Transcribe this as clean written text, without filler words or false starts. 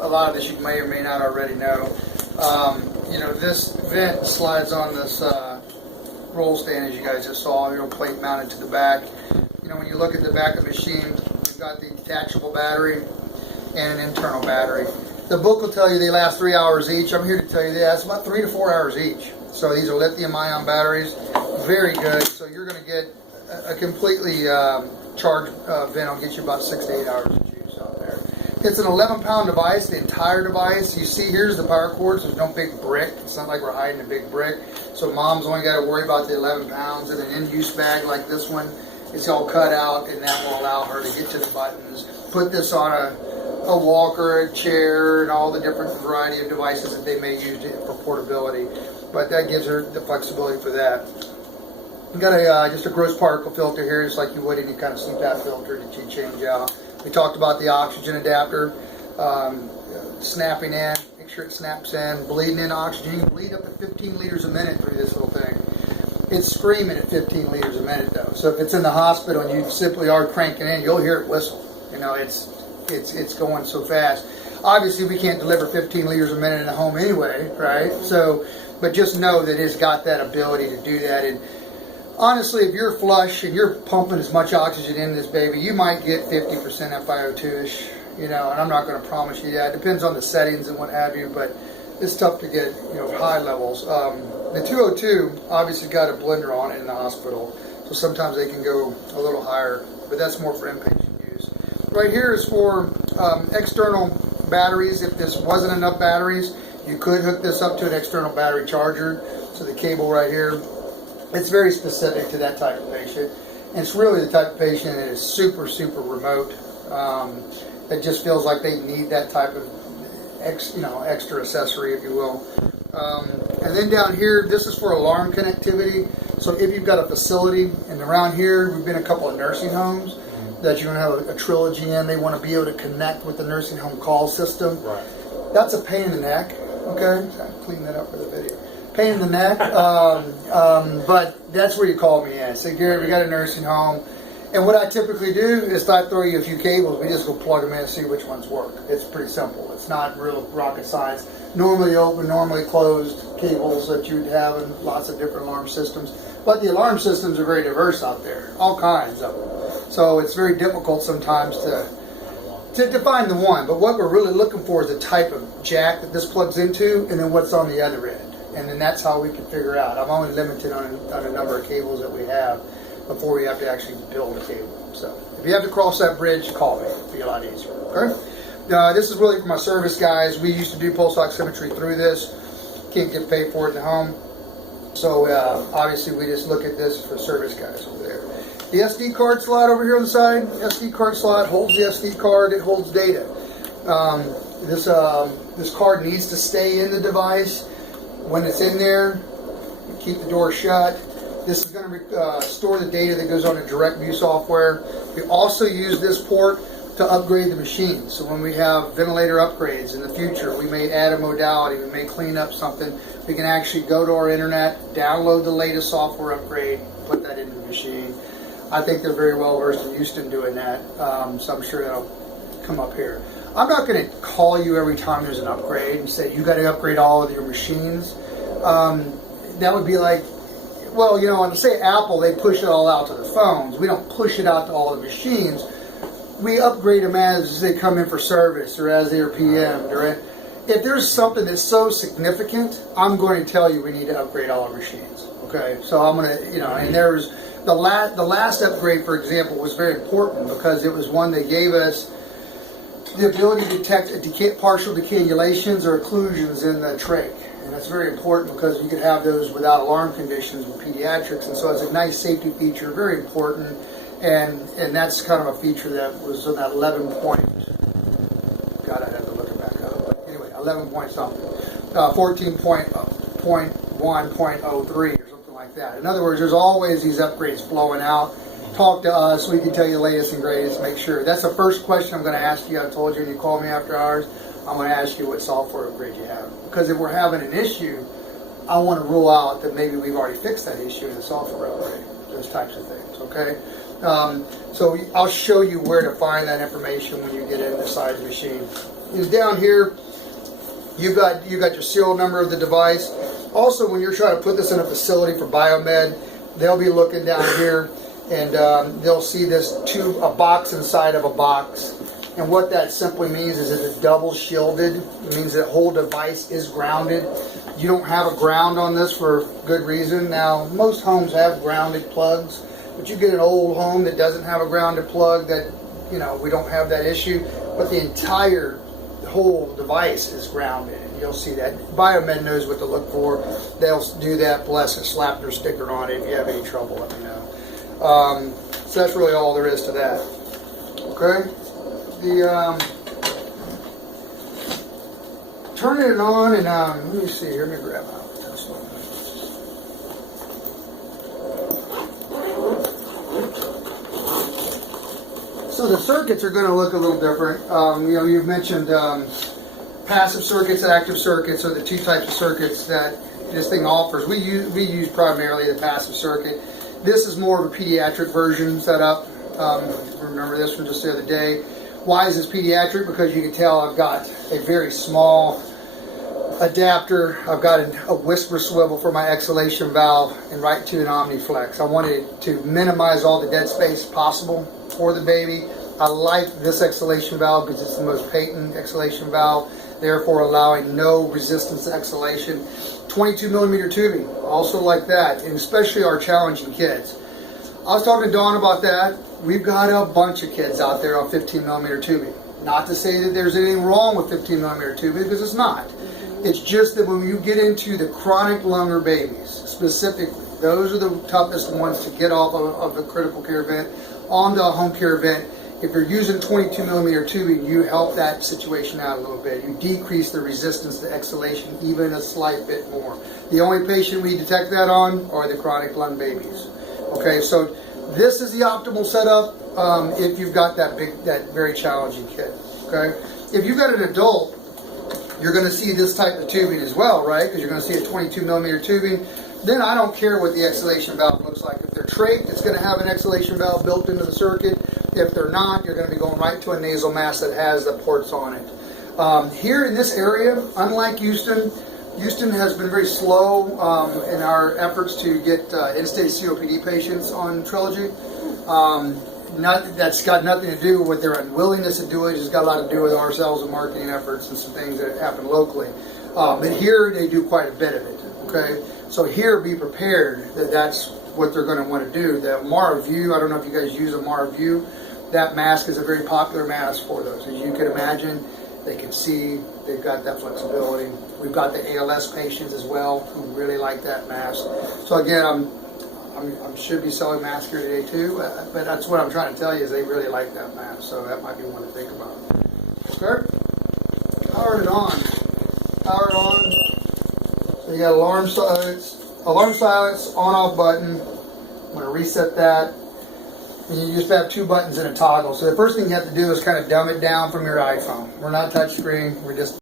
A lot of this you may or may not already know. You know, this vent slides on this roll stand, as you guys just saw, little plate mounted to the back. You know, when you look at the back of the machine, we've got the detachable battery and an internal battery. The book will tell you they last 3 hours each. I'm here to tell you they last about 3 to 4 hours each. So these are lithium-ion batteries, very good. So you're going to get a completely charged vent. Will get you about 6 to 8 hours of juice out there. It's an 11-pound device, the entire device. You see, here's the power cords. There's no big brick. It's not like we're hiding a big brick. So mom's only got to worry about the 11 pounds. And an in-use bag like this one, it's all cut out, and that will allow her to get to the buttons. Put this on a walker, a chair, and all the different variety of devices that they may use for portability. But that gives her the flexibility for that. We've got just a gross particle filter here, just like you would any kind of CPAP filter that you change out. We talked about the oxygen adapter, snapping in, make sure it snaps in, bleeding in oxygen. You can bleed up to 15 liters a minute through this little thing. It's screaming at 15 liters a minute though. So if it's in the hospital and you simply are cranking in, you'll hear it whistle. You know, it's going so fast. Obviously, we can't deliver 15 liters a minute in a home anyway, right? So, but just know that it's got that ability to do that. And honestly, if you're flush and you're pumping as much oxygen in this baby, you might get 50% FiO2-ish, you know, and I'm not going to promise you that. It depends on the settings and what have you, but it's tough to get, you know, high levels. The 202 obviously got a blender on it in the hospital, so sometimes they can go a little higher, but that's more for inpatient use. Right here is for external batteries. If this wasn't enough batteries, you could hook this up to an external battery charger. So the cable right here, it's very specific to that type of patient. And it's really the type of patient that is super, super remote, that just feels like they need that type of extra accessory, if you will. And then down here, this is for alarm connectivity. So if you've got a facility, and around here, we've been a couple of nursing homes that you're going to have a Trilogy in. They want to be able to connect with the nursing home call system. Right. That's a pain in the neck. Okay, so I'm cleaning that up for the video. Pain in the neck, but that's where you call me in. Say, Gary, we got a nursing home. And what I typically do is I throw you a few cables. We just go plug them in and see which ones work. It's pretty simple. It's not real rocket science. Normally open, normally closed cables that you'd have in lots of different alarm systems. But the alarm systems are very diverse out there, all kinds of them. So it's very difficult sometimes to find the one. But what we're really looking for is the type of jack that this plugs into and then what's on the other end. And then that's how we can figure out. I'm only limited on a number of cables that we have before we have to actually build a cable. So if you have to cross that bridge, call me. It'll be a lot easier. Okay? This is really for my service guys. We used to do pulse oximetry through this. Can't get paid for it in the home. So obviously we just look at this for service guys over there. The SD card slot over here on the side, SD card slot holds the SD card, it holds data. This card needs to stay in the device. When it's in there, you keep the door shut. This is going to store the data that goes on the direct view software. We also use this port to upgrade the machine. So when we have ventilator upgrades in the future, we may add a modality, we may clean up something. We can actually go to our internet, download the latest software upgrade, put that into the machine. I think they're very well versed and used in doing that, so I'm sure that'll come up here. I'm not going to call you every time there's an upgrade and say you got to upgrade all of your machines. That would be like, well, you know, when say Apple, they push it all out to the phones. We don't push it out to all the machines. We upgrade them as they come in for service or as they're PM'd. Or if there's something that's so significant, I'm going to tell you we need to upgrade all our machines. Okay, so I'm going to, you know, and there's the last upgrade, for example, was very important because it was one that gave us the ability to detect partial decannulations or occlusions in the trach. And that's very important because you could have those without alarm conditions with pediatrics. And so it's a nice safety feature, very important. And that's kind of a feature that was on that 11 point. God, I'd have to look it back up. But anyway, 11 point something. 14.1.03 or something like that. In other words, there's always these upgrades flowing out. Talk to us. We can tell you the latest and greatest. Make sure. That's the first question I'm going to ask you. I told you when you call me after hours. I'm going to ask you what software upgrade you have. Because if we're having an issue, I want to rule out that maybe we've already fixed that issue in the software upgrade. Those types of things. Okay. So I'll show you where to find that information when you get inside the machine. is down here. You've got your serial number of the device. Also, when you're trying to put this in a facility for biomed, they'll be looking down here, and they'll see this tube, a box inside of a box. And what that simply means is it's double shielded. It means that whole device is grounded. You don't have a ground on this for good reason. Now, most homes have grounded plugs, but you get an old home that doesn't have a grounded plug, that, you know, we don't have that issue. But the entire whole device is grounded, and you'll see that. Biomed knows what to look for. They'll do that, bless it, slap their sticker on it. If you have any trouble, let me know. So that's really all there is to that. Okay? Turning it on, and let me see here. Let me grab out this one. So the circuits are going to look a little different. You know, you've mentioned passive circuits, active circuits, are the two types of circuits that this thing offers. We use primarily the passive circuit. This is more of a pediatric version setup. Remember this from just the other day. Why is this pediatric? Because you can tell I've got a very small adapter. I've got a whisper swivel for my exhalation valve, and right to an OmniFlex. I wanted to minimize all the dead space possible for the baby. I like this exhalation valve because it's the most patent exhalation valve, therefore allowing no resistance to exhalation. 22 millimeter tubing, also like that, and especially our challenging kids. I was talking to Dawn about that. We've got a bunch of kids out there on 15 millimeter tubing. Not to say that there's anything wrong with 15 millimeter tubing, because it's not. It's just that when you get into the chronic lunger babies, specifically, those are the toughest ones to get off of a critical care vent onto a home care vent. If you're using 22 millimeter tubing, you help that situation out a little bit. You decrease the resistance to exhalation even a slight bit more. The only patient we detect that on are the chronic lung babies. Okay, so this is the optimal setup if you've got that very challenging kid. Okay, if you've got an adult, you're going to see this type of tubing as well, right? Because you're going to see a 22 millimeter tubing. Then I don't care what the exhalation valve looks like. If they're trach, it's going to have an exhalation valve built into the circuit. If they're not, you're going to be going right to a nasal mask that has the ports on it. Here in this area, unlike Houston, Houston has been very slow in our efforts to get end-stage COPD patients on Trilogy. That's got nothing to do with their unwillingness to do it. It's got a lot to do with our sales and marketing efforts and some things that happen locally. But here they do quite a bit of it. Okay, so here be prepared that that's what they're going to want to do. The Mara View, I don't know if you guys use a Mara View. That mask is a very popular mask for those. As you can imagine, they can see, they've got that flexibility. We've got the ALS patients as well who really like that mask. So again, I should be selling masks here today too, but that's what I'm trying to tell you is they really like that mask. So that might be one to think about. Start. Power it on. Power it on. So you got alarm silence, on-off button. I'm going to reset that. And you just have two buttons and a toggle. So the first thing you have to do is kind of dumb it down from your iPhone. We're not touchscreen. We're just